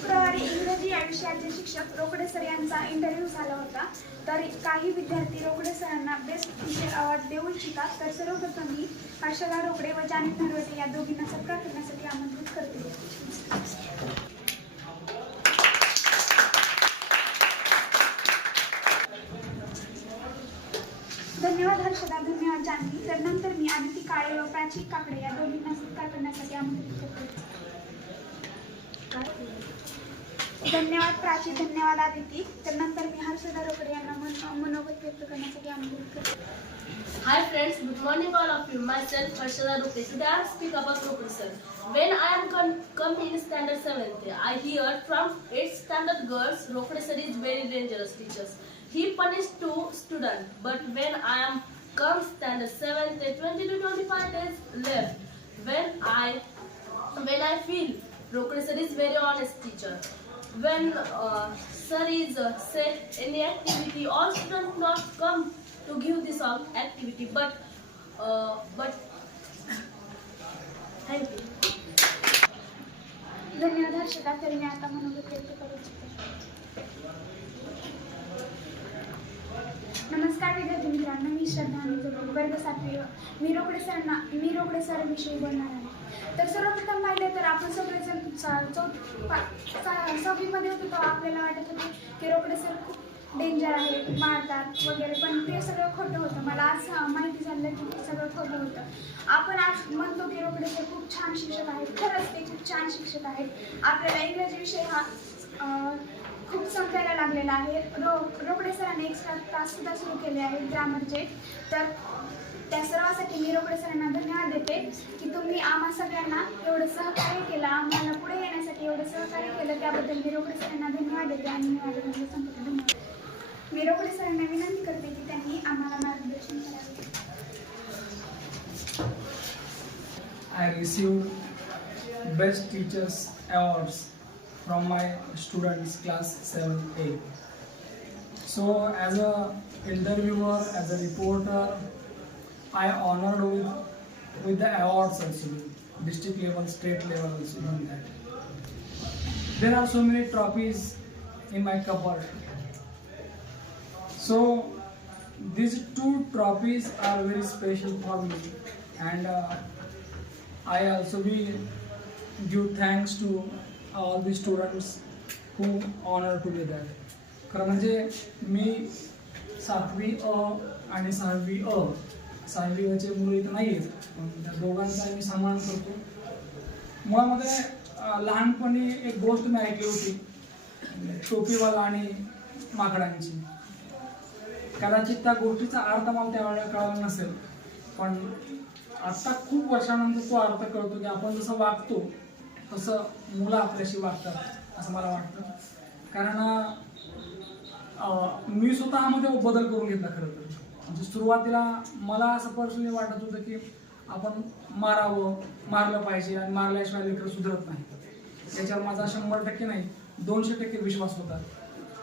शुक्रवारी इंग्रजी या विषयाचे शिक्षक रोकडे सर यांचा इंटरव्ह्यू झाला होता. तर काही विद्यार्थी रोकडे सरांना बेस्ट टीचर अवॉर्ड देऊ इच्छितात तर सर्वप्रथम मी हर्षदा रोकडे व जाणीव नरवटे या दोघींना सत्कार करण्यासाठी आमंत्रित करते. धन्यवाद हर्षदा धन्यवाद जानवी तर नंतर मी आदिती काळे व प्राची काकडे या दोघींना सत्कार करण्यासाठी आमंत्रित करते. धन्यवाद प्राची धन्यवाद आदिती तर नंतर मी हर्षदा रोकडे यांना मन मनोगत व्यक्त करण्यासाठी आमंत्रित करते Hi friends, good morning all of you. Myself Harshada Rupe. Today I speak about Professor. When I am con- come in standard 7th, I hear from 8th standard girls Rokde sir is very dangerous teachers. He punished two students, but when I am come standard 7th, 20 to 25 days left, when I when I feel Rokde sir is very honest teacher. When uh, sir is uh, said any activity, all students not come to give this all activity, but uh, but thank you. धन्यवाद हर्षदा तर मी आता मनोगत व्यक्त करू इच्छिते नमस्कार विद्यार्थी मित्रांनो मी श्रद्धा आणि वर्ग सातवी मी रोकडे सरांना मी रोकडे सरांविषयी बोलणार आहे तर सर्वप्रथम पाहिले तर आपण सगळेजण चा- सहावीमध्ये होतो तर आपल्याला वाटत होते की रोकडे सर खूप डेंजर आहे मारतात वगैरे. पण ते सगळं खोटं होतं. मला आज माहिती झालं की ते सगळं खोटं होतं. आपण आज म्हणतो की रोकडे सर खूप छान शिक्षक आहेत. खरंच ते खूप छान शिक्षक आहेत. आपल्याला इंग्रजी विषय हा खूप समजायला लागलेला आहे रो रोकडे सरांनी एक्स्ट्रा तास सुद्धा सुरू केले आहेत ग्रामरचे. तर त्या सर्वासाठी मी रोकडे सरांना धन्यवाद देते की तुम्ही आम्हा सगळ्यांना एवढं सहकार्य केलं आम्हाला पुढे येण्यासाठी एवढं सहकार्य केलं. त्याबद्दल मी रोकडे सरांना धन्यवाद देते आणि मी माझ्या घरी धन्यवाद मी रोकडे सरांना विनंती करते की त्यांनी आम्हाला मार्गदर्शन करावे. I received Best Teachers Awards. From my students class 7A. So as a interviewer, as a reporter, I honored with with the awards also, district level, state level also done that. There are so many trophies in my cupboard. So these two trophies are very special for me and uh, I also be give thanks to all the students who honour together खरं म्हणजे मी सातवी अ आणि सहावी अ सहावी अचे मुलं इथं नाही आहेत त्या दोघांचा मी सन्मान करतो. मुळामध्ये लहानपणी एक गोष्ट मी ऐकली होती म्हणजे टोपीवाला आणि माकडांची. कदाचित त्या गोष्टीचा अर्थ मला त्यावेळेला कळला नसेल पण आता खूप वर्षानंतर तो अर्थ कळतो की आपण जसं वागतो तसं मुलं आपल्याशी वागतात असं मला वाटतं. कारण अं, मी स्वतःमध्ये बदल करून घेतला खरं तर. म्हणजे सुरुवातीला मला असं पर्सनली वाटत होतं की आपण मारावं मारलं पाहिजे आणि मारल्याशिवाय लेकरं सुधरत नाही त्याच्यावर माझा शंभर टक्के नाही दोनशे टक्के विश्वास होता.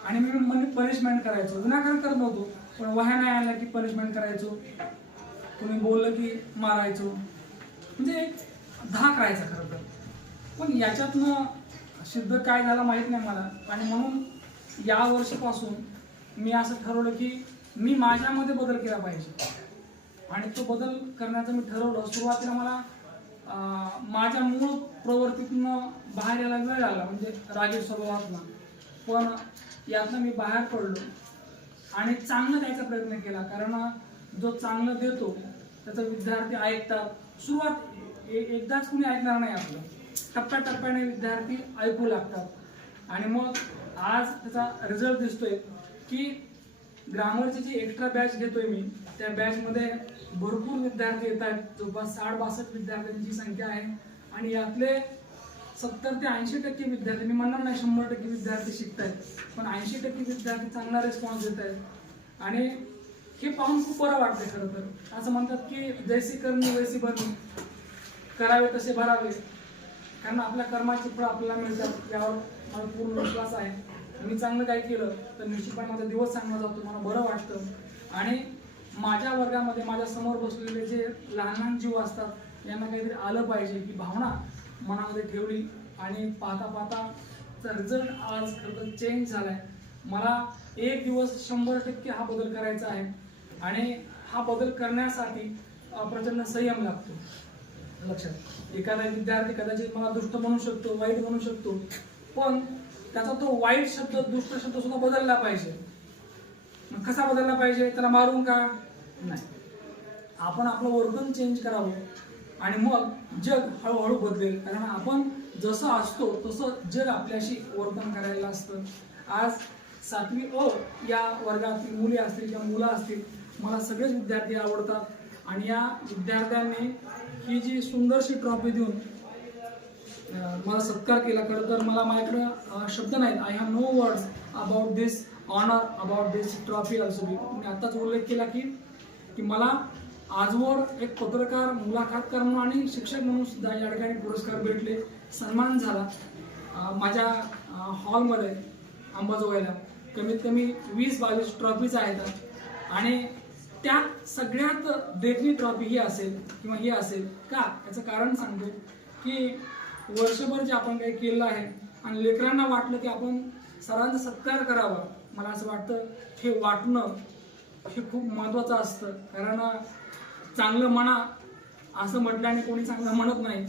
आणि मी म्हणजे पनिशमेंट करायचो. विनाकारण करत नव्हतो पण वह्या नाही आल्या की पनिशमेंट करायचो. कोणी बोललं की मारायचो. म्हणजे धाक राहायचा खरं तर. पण याच्यातनं सिद्ध काय झालं माहीत नाही मला. आणि म्हणून या वर्षीपासून मी असं ठरवलं की मी माझ्यामध्ये बदल केला पाहिजे. आणि तो बदल करण्याचं मी ठरवलं. सुरुवातीला मला माझ्या मूळ प्रवृत्तीतनं बाहेर यायला वेळ आला म्हणजे रागीट स्वभावातनं. पण यातनं मी बाहेर पडलो आणि चांगलं द्यायचा प्रयत्न केला. कारण जो चांगलं देतो त्याचा विद्यार्थी ऐकतात. सुरुवात एकदाच कुणी ऐकणार नाही आपलं. टप्प्याटप्प्याने विद्यार्थी ऐकू लागतात. आणि मग आज त्याचा रिझल्ट दिसतोय की ग्रामरची जी एक्स्ट्रा बॅच घेतोय मी त्या बॅचमध्ये भरपूर विद्यार्थी येत आहेत जवळपास साठ बासष्ट विद्यार्थ्यांची संख्या आहे. आणि यातले सत्तर ते ऐंशी टक्के विद्यार्थी मी म्हणणार नाही शंभर टक्के विद्यार्थी शिकत आहेत पण ऐंशी टक्के विद्यार्थी चांगला रिस्पॉन्स देत आहेत आणि हे पाहून खूप बरं वाटते खरं तर. असं म्हणतात की जैसी करणी वैसी भरणी. करावे तसे भरावे. कारण आपल्या कर्माची फळ आपल्याला मिळतात यावर मला पूर्ण विश्वास आहे. मी चांगलं काही केलं तर निश्चितपणे माझा दिवस चांगला जातो मला बरं वाटतं. आणि माझ्या वर्गामध्ये माझ्यासमोर बसलेले जे लहान लहान जीव असतात यांना काहीतरी आलं पाहिजे की भावना मनामध्ये ठेवली. आणि पाहता पाहता माझ्याचा आज खरं तर चेंज झाला आहे मला एक दिवस शंभर टक्के हा बदल करायचा आहे. आणि हा बदल करण्यासाठी प्रचंड संयम लागतो. लक्षात. एखादा विद्यार्थी कदाचित मला दुष्ट म्हणू शकतो वाईट म्हणू शकतो पण त्याचा तो वाईट शब्द दुष्ट शब्द सुद्धा बदलला पाहिजे. मग कसा बदलला पाहिजे? त्याला मारून का? नाही. आपण आपलं वर्तन चेंज करावं आणि मग जग हळूहळू बदलेल. कारण आपण जसं असतो तसं जग आपल्याशी वर्तन करायला असतं. आज सातवी अ या वर्गातील मुली असतील किंवा मुलं असतील मला सगळेच विद्यार्थी आवडतात. आणि या विद्यार्थ्यांनी ही जी सुंदरशी ट्रॉफी देऊन मला सत्कार केला. खरं तर मला माझ्याकडं शब्द नाहीत. I have no words about this honour about this trophy also be मी आत्ताच उल्लेख केला की की मला आजवर एक पत्रकार मुलाखतकार म्हणून आणि शिक्षक म्हणून सुद्धा या ठिकाणी पुरस्कार भेटले. सन्मान झाला. माझ्या हॉलमध्ये अंबाजोगाईला कमीत कमी वीस बावीस ट्रॉफीज आहेत. आणि त्या सगळ्यात देखणी ट्रॉफी ही असेल किंवा ही असेल. का? याचं कारण सांगतो की वर्षभर जे आपण काही केलेलं आहे आणि लेकरांना वाटलं की आपण सरांचा सत्कार करावा मला असं वाटतं हे वाटणं हे खूप महत्त्वाचं असतं. कारण चांगलं म्हणा असं म्हटल्याने कोणी चांगलं म्हणत नाही.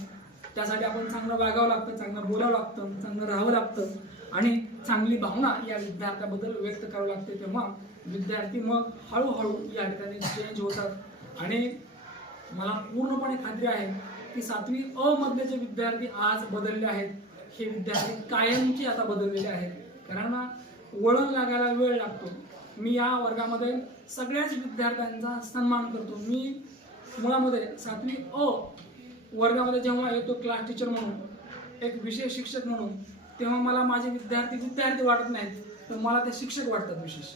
त्यासाठी आपण चांगलं वागावं लागतं चांगलं बोलावं लागतं चांगलं राहावं लागतं. आणि चांगली भावना या विद्यार्थ्याबद्दल व्यक्त करावं लागते तेव्हा विद्यार्थी मग हळूहळू या ठिकाणी चेंज होतात. आणि मला पूर्णपणे खात्री आहे की सातवी अमध्ये जे विद्यार्थी आज बदलले आहेत हे विद्यार्थी कायमचे आता बदललेले आहेत. कारण वळण लागायला वेळ लागतो. मी या वर्गामध्ये सगळ्याच विद्यार्थ्यांचा सन्मान करतो. मी मुळामध्ये सातवी अ वर्गामध्ये जेव्हा येतो क्लास टीचर म्हणून एक विषय शिक्षक म्हणून तेव्हा मला माझे विद्यार्थी विद्यार्थी वाटत नाहीत तर मला ते शिक्षक वाटतात विशेष.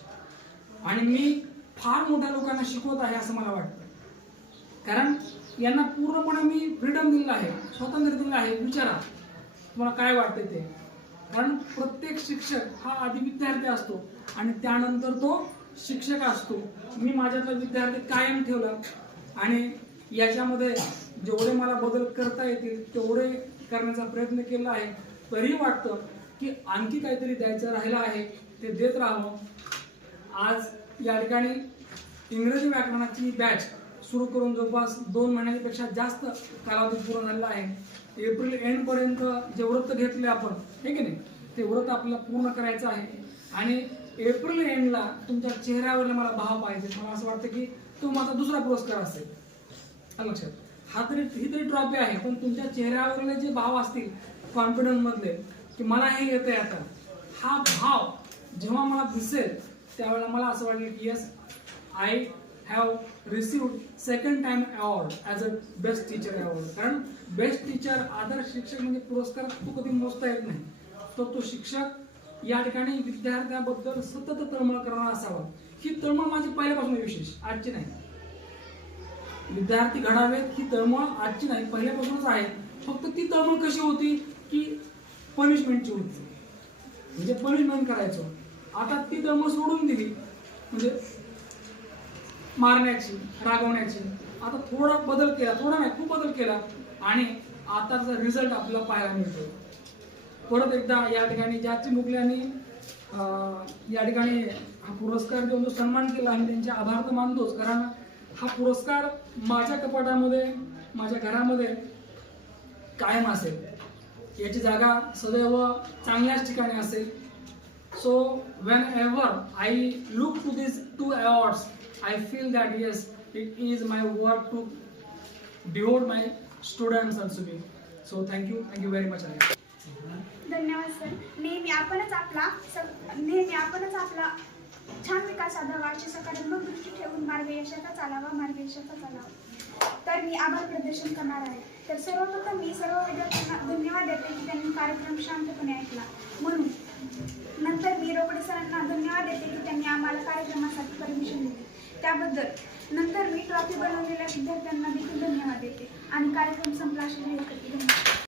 आणि मी फार मोठ्या लोकांना शिकवत आहे असं मला वाटतं. कारण यांना पूर्णपणे मी फ्रीडम दिलं आहे स्वातंत्र्य दिलं आहे. विचारा तुम्हाला काय वाटते ते? कारण प्रत्येक शिक्षक हा आधी विद्यार्थी असतो आणि त्यानंतर तो शिक्षक असतो. मी माझ्यातला विद्यार्थी कायम ठेवला आणि याच्यामध्ये जेवढे मला बदल करता येतील तेवढे करण्याचा प्रयत्न केला आहे. तरी वाटतं की आणखी काहीतरी द्यायचं राहिलं आहे ते देत राहावं. आज या ठिकाणी इंग्रजी व्याकरणाची बॅच सुरू करून जवळपास दोन महिन्यापेक्षा जास्त कालावधी पूर्ण झालेला आहे. एप्रिल एंडपर्यंत जे व्रत घेतले आपण हे की नाही? ते व्रत आपल्याला पूर्ण करायचं आहे. आणि एप्रिल एंडला तुमच्या चेहऱ्यावरले मला भाव पाहिजे मला असं वाटतं की तो माझा दुसरा पुरस्कार असेल. लक्षात. हा तरी ही तरी ट्रॉफी आहे पण तुमच्या चेहऱ्यावरले जे भाव असतील कॉन्फिडन्स मधले की मला हे येतंय आता. हा भाव जेव्हा मला दिसेल त्यावेळेला मला असं वाटलं की yes I have received second time award as a best teacher award कारण बेस्ट टीचर आदर्श शिक्षक म्हणजे पुरस्कार तो कधी मोजता येत नाही. तर तो शिक्षक या ठिकाणी विद्यार्थ्याबद्दल सतत तळमळ करणारा असावा. ही तळमळ माझी पहिल्यापासून विशेष आजची नाही. विद्यार्थी घडावेत ही तळमळ आजची नाही पहिल्यापासूनच आहे. फक्त ती तळमळ कशी होती? की पनिशमेंटची होती म्हणजे पनिशमेंट करायचो. आता ती दम सोडून दिली. म्हणजे मारण्याची रागवण्याची. आता थोडा बदल केला थोडा नाही खूप बदल केला. आणि आताचा रिझल्ट आपल्याला पाहायला मिळतो परत एकदा या ठिकाणी ज्या चिमुकल्यांनी अं, या ठिकाणी हा पुरस्कार देऊन जो सन्मान केला आणि त्यांचे आभार तर मानतोच कारण हा पुरस्कार माझ्या कपाटामध्ये माझ्या घरामध्ये कायम असेल. याची जागा सदैव चांगल्याच ठिकाणी असेल. So whenever I look to this two awards I feel that yes it is my work to devote my students also me so thank you thank you very much आहे धन्यवाद सर नेहमी आपणच आपला नेहमी आपणच आपला छान विकास साधावा अशी सकारात्मक दृष्टी ठेवून मार्ग यशाचा चालावा मार्ग यशाचा चालावा तर मी आभार प्रदर्शन करणार आहे. तर सर्वप्रथम मी सर्व विद्यार्थ्यांना धन्यवाद देते की त्यांनी कार्यक्रम शांतपणे ऐकला. म्हणून नंतर मी रोकडे सरांना धन्यवाद देते की त्यांनी आम्हाला कार्यक्रमासाठी परमिशन दिली. त्याबद्दल नंतर मी ट्रॉफी बनवलेल्या विद्यार्थ्यांना देखील धन्यवाद देते. आणि कार्यक्रम संपला अशी धन्यवाद.